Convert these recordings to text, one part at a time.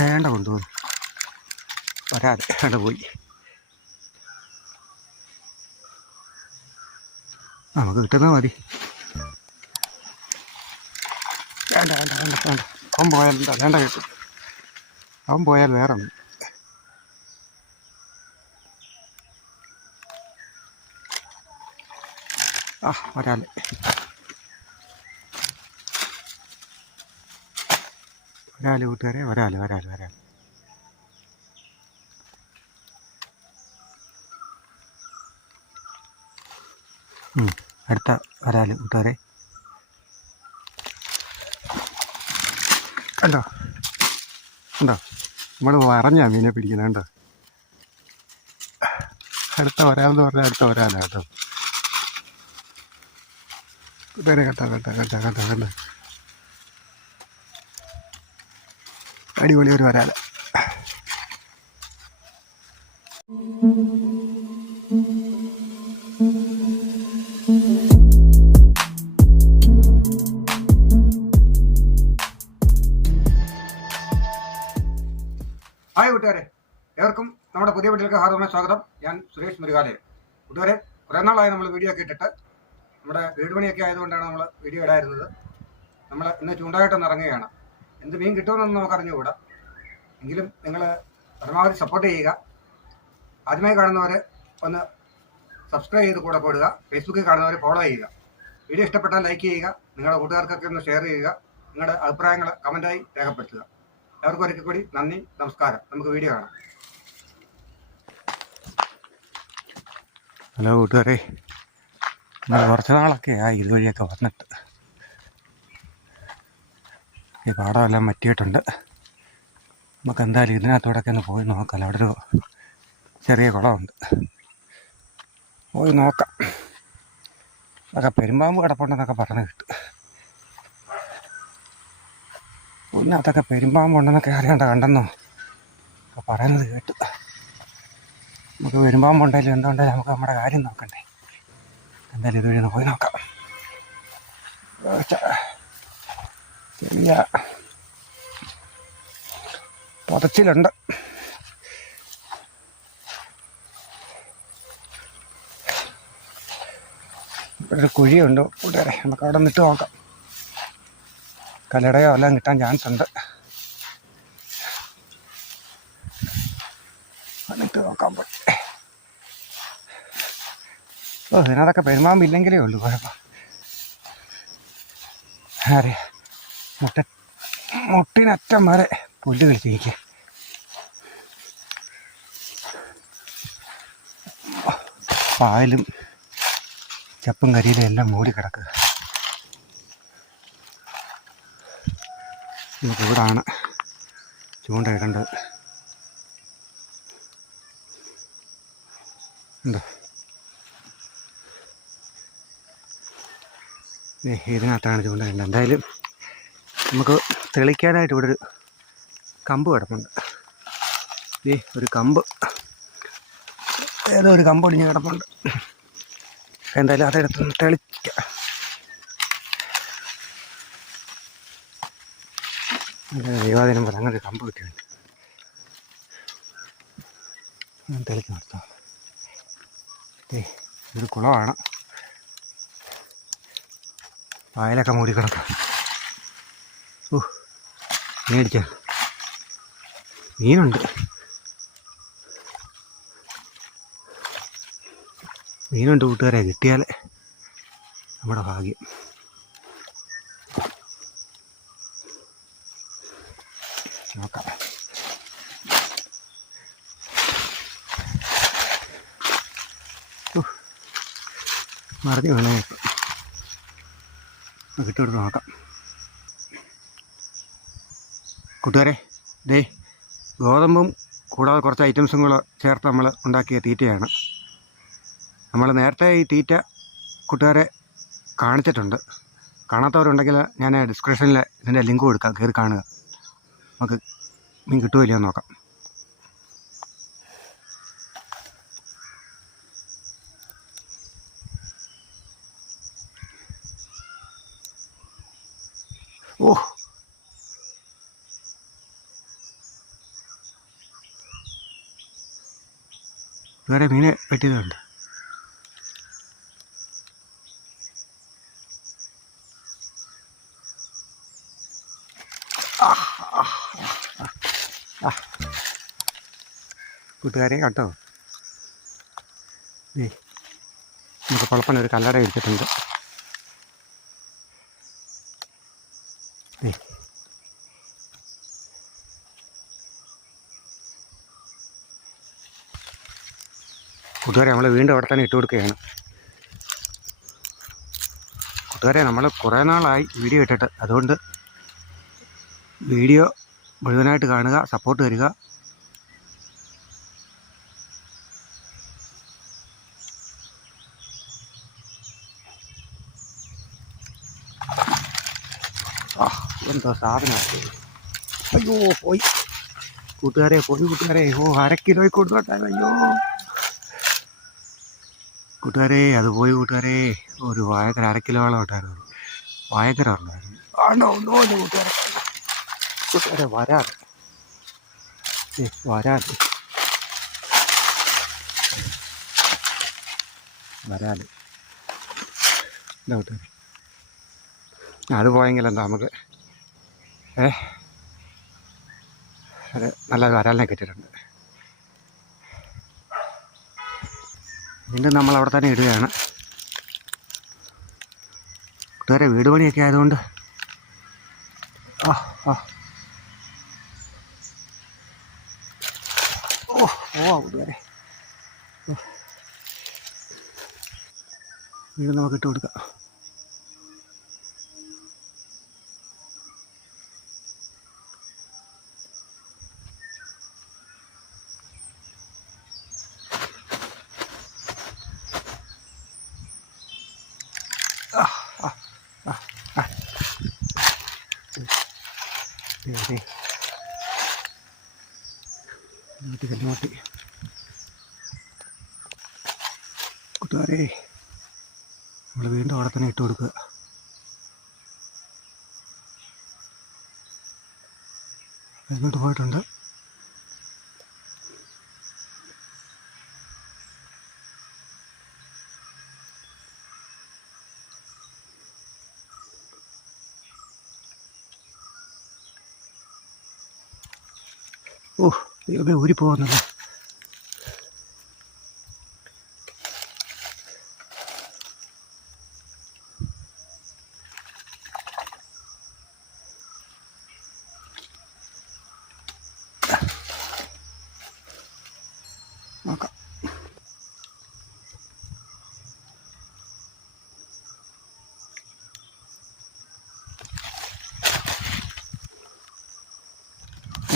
വേണ്ട കൊണ്ടുപോയി. വരാതെ വേണ്ട പോയി. നമുക്ക് കിട്ടുന്നത് മതി. വേണ്ട വേണ്ട വേണ്ട വേണ്ട. അവൻ പോയാൽ എന്താ? വേണ്ട കിട്ടും. അവൻ പോയാൽ വേറെ ആ വരാൽ വരാൽ കൂട്ടുകാരെ വരാൽ വരാൽ ഉം, അടുത്ത വരാൽ കൂട്ടുകാരെ. കണ്ടോ? ഉണ്ടോ നമ്മൾ പറഞ്ഞാ മീനെ പിടിക്കുന്നത് കണ്ടോ? അടുത്ത വരാമെന്ന് പറഞ്ഞാൽ അടുത്ത വരാല കേട്ടോ. കൂട്ടുകാരെ കേട്ടോ കേട്ടോ കേട്ടോ കേട്ടോ കണ്ടോ. അടിപൊളി ഒരു വരാല ഹായ് കൂട്ടുകാരെ. ഏവർക്കും നമ്മുടെ പുതിയ വീട്ടിലേക്ക് ഹാർദമായ സ്വാഗതം. ഞാൻ സുരേഷ് മുരുകാലയം. കൂട്ടുകാരെ കുറേ നാളായി നമ്മൾ വീഡിയോ ഒക്കെ ഇട്ടിട്ട് നമ്മുടെ വീട് പണിയൊക്കെ ആയതുകൊണ്ടാണ് നമ്മൾ വീഡിയോ ഇടായിരുന്നത് നമ്മൾ ഇന്ന് ചൂണ്ടായിട്ടൊന്ന് ഇറങ്ങുകയാണ്. എന്ത് മീൻ കിട്ടുമെന്നൊന്നും നമുക്ക് അറിഞ്ഞുകൂടാ എങ്കിലും നിങ്ങൾ പരമാവധി സപ്പോർട്ട് ചെയ്യുക. ആദ്യമായി കാണുന്നവർ ഒന്ന് സബ്സ്ക്രൈബ് ചെയ്ത് കൂടെ കൂടുക ഫേസ്ബുക്കിൽ കാണുന്നവർ ഫോളോ ചെയ്യുക. വീഡിയോ ഇഷ്ടപ്പെട്ടാൽ ലൈക്ക് ചെയ്യുക. നിങ്ങളുടെ കൂട്ടുകാർക്കൊക്കെ ഒന്ന് ഷെയർ ചെയ്യുക. നിങ്ങളുടെ അഭിപ്രായങ്ങൾ കമന്റായി രേഖപ്പെടുത്തുക. എല്ലാവർക്കും ഒരിക്കൽ കൂടി നന്ദി നമസ്കാരം. നമുക്ക് വീഡിയോ കാണാം. ഹലോ കൂട്ടുകാരെ. കുറച്ച് നാളൊക്കെ ആ ഇതുവഴിയൊക്കെ വന്നിട്ട് ഈ പാടമെല്ലാം മറ്റിയിട്ടുണ്ട് നമുക്ക് എന്തായാലും ഇതിനകത്തൂടെയൊക്കെ ഒന്ന് പോയി നോക്കാം. അവിടെ ഒരു ചെറിയ കുളമുണ്ട്. പോയി നോക്കാം. അതൊക്കെ പെരുമ്പാമ്പ് കിടപ്പുണ്ടെന്നൊക്കെ പറഞ്ഞു കിട്ടും. ഇതിനകത്തൊക്കെ പെരുമ്പാമ്പുണ്ടെന്നൊക്കെ അറിയണ്ട കണ്ടെന്നോ? ഒക്കെ പറയുന്നത് കേട്ടു. നമുക്ക് പെരുമ്പാമ്പുണ്ടെങ്കിലും എന്തുണ്ടെങ്കിലും നമുക്ക് നമ്മുടെ കാര്യം നോക്കണ്ടേ. എന്തായാലും ഇതുവഴി ഒന്ന് പോയി നോക്കാം. ചെറിയ പുതച്ചിലുണ്ട്. ഒരു കുഴിയുണ്ട്. കൂട്ടുകാരെ നമുക്ക് അവിടെ നിന്നിട്ട് നോക്കാം. കലടയോ എല്ലാം കിട്ടാൻ ചാൻസ് ഉണ്ട്. എന്നിട്ട് നോക്കാൻ പോയി. ഓ ഇതിനകത്തൊക്കെ പെരുമാമ്പില്ലെങ്കിലേ ഉള്ളൂ കുഴപ്പം. ആരെ? മുട്ട മുട്ടിനറ്റം വരെ പുല്ല് കളിച്ചിരിക്കുക പായലും ചപ്പും കരിയിലും എല്ലാം മൂടി കിടക്കുക. നമുക്ക് ഇവിടാണ് ചൂണ്ടയിടേണ്ടത് ഉണ്ടോ? ഇതിനകത്താണ് ചൂണ്ടയിടേണ്ടത് എന്തായാലും നമുക്ക് തെളിക്കാനായിട്ട് ഇവിടെ ഒരു കമ്പ് കിടപ്പുണ്ട്. ഈ ഒരു കമ്പ്. ഏതോ ഒരു കമ്പ് ഒടിഞ്ഞ് കിടപ്പുണ്ട്. എന്തായാലും അതെടുത്ത് തെളിക്കാം. ദൈവാദിനം പോലെ അങ്ങനെ ഒരു കമ്പ് കിട്ടിയുണ്ട് ഞാൻ തെളിച്ച് നിർത്താം. ഏ ഇതൊരു കുളമാണ്. പായലൊക്കെ മൂടി കിടക്കാം ഓ മേടിച്ച മീനുണ്ട്. മീനുണ്ട് കൂട്ടുകാരെ കിട്ടിയാൽ നമ്മുടെ ഭാഗ്യം. നോക്കാം. മറിഞ്ഞു വേണേ. കിട്ടിയെടുത്ത് നോക്കാം. കൂട്ടുകാരെ ദേ ഗോതമ്പും കൂടാതെ കുറച്ച് ഐറ്റംസും കൂടെ ചേർത്ത് നമ്മൾ ഉണ്ടാക്കിയ തീറ്റയാണ്. നമ്മൾ നേരത്തെ ഈ തീറ്റ കൂട്ടുകാരെ കാണിച്ചിട്ടുണ്ട്. കാണാത്തവരുണ്ടെങ്കിൽ ഞാൻ ഡിസ്ക്രിപ്ഷനിൽ ഇതിന്റെ ലിങ്ക് കൊടുക്കാം കയറി കാണുക. നമുക്ക് മീൻ എന്ന് നോക്കാം ഓ വേറെ മീനെ വെട്ടിയതുണ്ട് കൂട്ടുകാരെ കേട്ടോ ഏ നമുക്ക് പളപ്പന ഒരു കല്ലട ഇടിച്ചിട്ടുണ്ട് ഏ കൂട്ടുകാരെ നമ്മൾ വീണ്ടും അവിടെ തന്നെ ഇട്ട് കൊടുക്കുകയാണ്. കൂട്ടുകാരെ നമ്മൾ കുറേ നാളായി വീഡിയോ ഇട്ടിട്ട്. അതുകൊണ്ട് വീഡിയോ മുഴുവനായിട്ട് കാണുക സപ്പോർട്ട് തരിക. എന്തോ സാധനം. അയ്യോ പോയി. കൂട്ടുകാരെ പോയി കൂട്ടുകാരെ. ഓ അര കൊടുത്തോട്ടെ. അയ്യോ. കൂട്ടുകാരെ അത് പോയി കൂട്ടുകാരെ. ഒരു വായക്കര അര കിലോ വെള്ളം ഉണ്ടായിരുന്നു. വായക്കര ഉണ്ടായിരുന്നു ആണോ ഒന്നോ കൂട്ടുകാരെ. കൂട്ടുകാരെ അത് പോയെങ്കിൽ എന്താ നമുക്ക്? ഏ? നല്ല വരാലിനെ കിട്ടിയിട്ടുണ്ട്. വീണ്ടും നമ്മൾ അവിടെ തന്നെ ഇടുകയാണ്. കൂട്ടുകാരെ വീട് പണിയൊക്കെ ആയതുകൊണ്ട്. ആ ആ ഓ ഓ കൂട്ടുകാരെ. വീണ്ടും നമുക്ക് ഇട്ട് കൊടുക്കാം അതെ ഇങ്ങോട്ട് കല്ലുമാട്ടി കൂട്ടുകാരെ നമ്മൾ വീണ്ടും അവിടെ തന്നെ ഇട്ട് കൊടുക്കുക. ഹെൽമെറ്റ് പോയിട്ടുണ്ട്. ഓ ദൈവമേ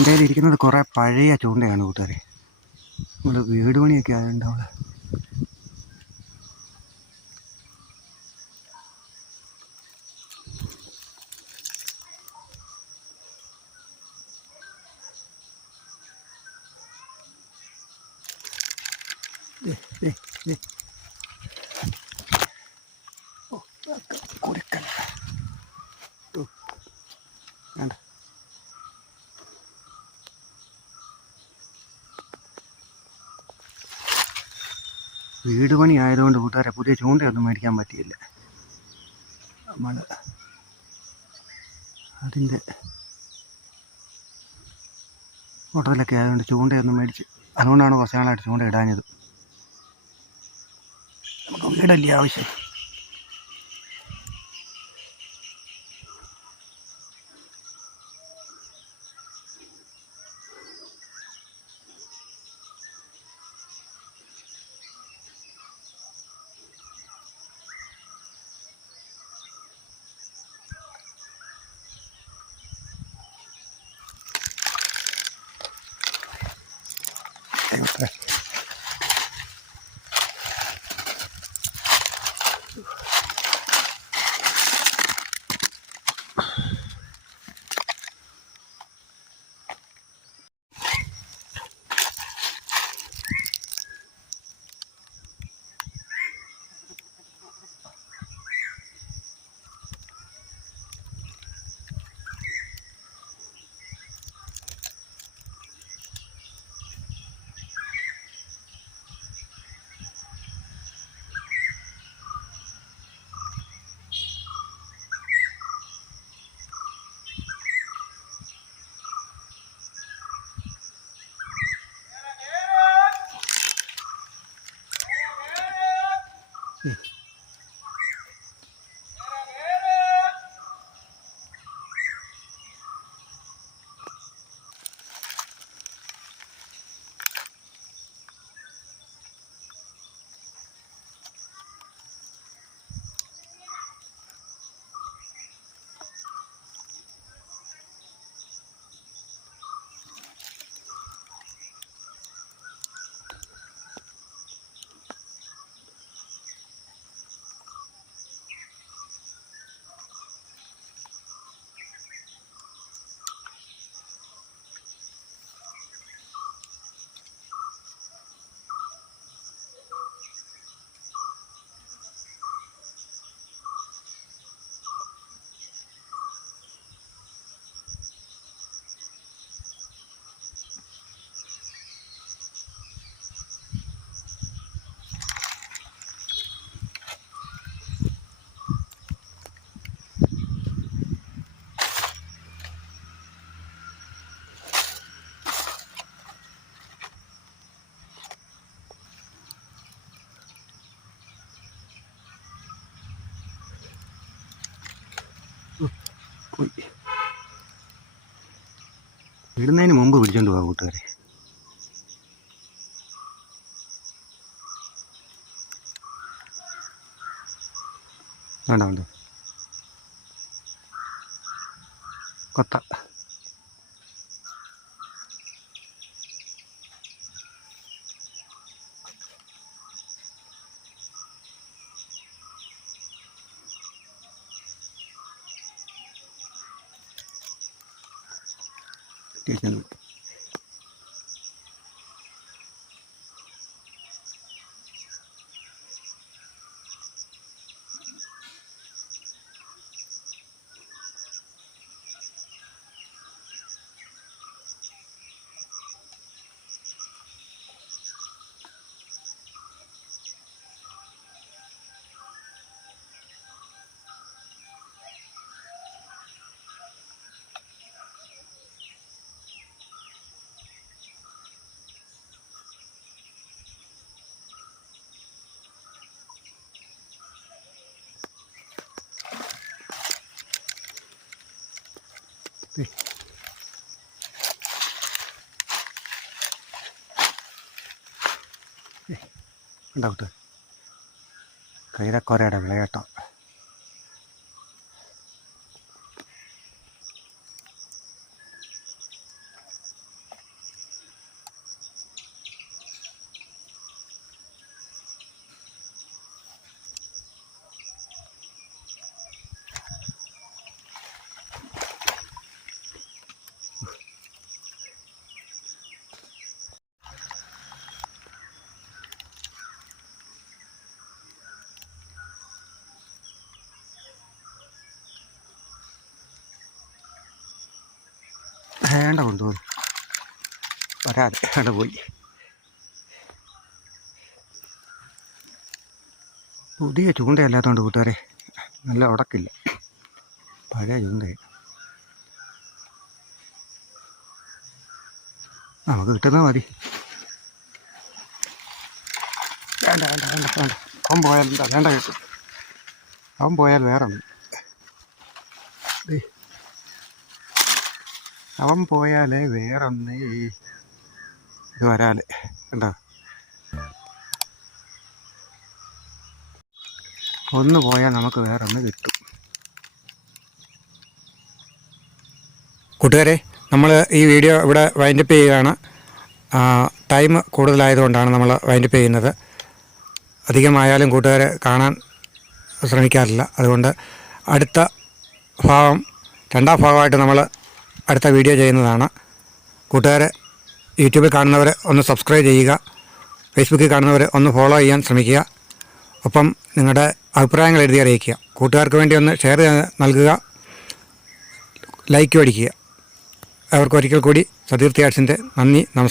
എന്റെ കയ്യിൽ ഇരിക്കുന്നത് കുറേ പഴയ ചൂണ്ടയാണ് കൂട്ടുകാരെ നമ്മൾ വീട് പണിയൊക്കെ ആയതുകൊണ്ട് അവിടെ ദേ, ദേ, ദേ. ഓ, അതൊക്കെ കുരുക്കൻ. ഓ, വേണ്ട വീട് പണി ആയതുകൊണ്ട് കൂട്ടുകാരെ പുതിയ ചൂണ്ടയൊന്നും മേടിക്കാൻ പറ്റിയില്ല. നമ്മൾ അതിന്റെ ഹോട്ടലൊക്കെ ആയതുകൊണ്ട് ചൂണ്ടയൊന്നും മേടിച്ച് അതുകൊണ്ടാണ് കുറച്ച് നാളായിട്ട് ചൂണ്ട ഇടാഞ്ഞത് നമുക്ക് വീടല്ലേ ആവശ്യം? Yeah. ഇടുന്നതിന് മുമ്പ് പിടിച്ചോണ്ട് പോകാം കൂട്ടുകാരെ. വേണ്ട വേണ്ട. കൊത്ത. que. ഉണ്ടാവട്ടെ കൈതക്കോരയുടെ വിളയാട്ടം വേണ്ട കൊണ്ടുപോകും വരാതെ അവിടെ പോയി. പുതിയ ചൂണ്ടയല്ലാത്തതുകൊണ്ട് കൂട്ടുകാരെ നല്ല ഉടക്കില്ല. പഴയ ചൂണ്ട നമുക്ക് കിട്ടുന്നത് മതി. വേണ്ട വേണ്ട വേണ്ട വേണ്ട. അവൻ പോയാൽ എന്താ? വേണ്ട കേട്ടു. അവൻ പോയാൽ വേറെ ഒന്ന്. അവൻ പോയാലേ വേറൊന്ന് ഈ ഇത് വരാൽ. കണ്ടോ? ഒന്ന് പോയാൽ നമുക്ക് വേറൊന്ന് കിട്ടും. കൂട്ടുകാരെ നമ്മൾ ഈ വീഡിയോ ഇവിടെ വൈൻഡപ്പ് ചെയ്യുകയാണ്. ടൈം കൂടുതലായതുകൊണ്ടാണ് നമ്മൾ വൈൻഡപ്പ് ചെയ്യുന്നത്. അധികമായാലും കൂട്ടുകാരെ കാണാൻ ശ്രമിക്കാറില്ല. അതുകൊണ്ട് അടുത്ത ഭാഗം രണ്ടാം ഭാഗമായിട്ട് നമ്മൾ അടുത്ത വീഡിയോ ചെയ്യുന്നതാണ്. കൂട്ടുകാരെ യൂട്യൂബിൽ കാണുന്നവർ ഒന്ന് സബ്സ്ക്രൈബ് ചെയ്യുക. ഫേസ്ബുക്കിൽ കാണുന്നവർ ഒന്ന് ഫോളോ ചെയ്യാൻ ശ്രമിക്കുക. ഒപ്പം നിങ്ങളുടെ അഭിപ്രായങ്ങൾ എഴുതി അറിയിക്കുക. കൂട്ടുകാർക്ക് വേണ്ടി ഒന്ന് ഷെയർ നൽകുക. ലൈക്ക് അടിക്കുക. അവർക്ക് ഒരിക്കൽ കൂടി സതീർത്ഥ ആർട്സിന്റെ നന്ദി നമസ്കാരം.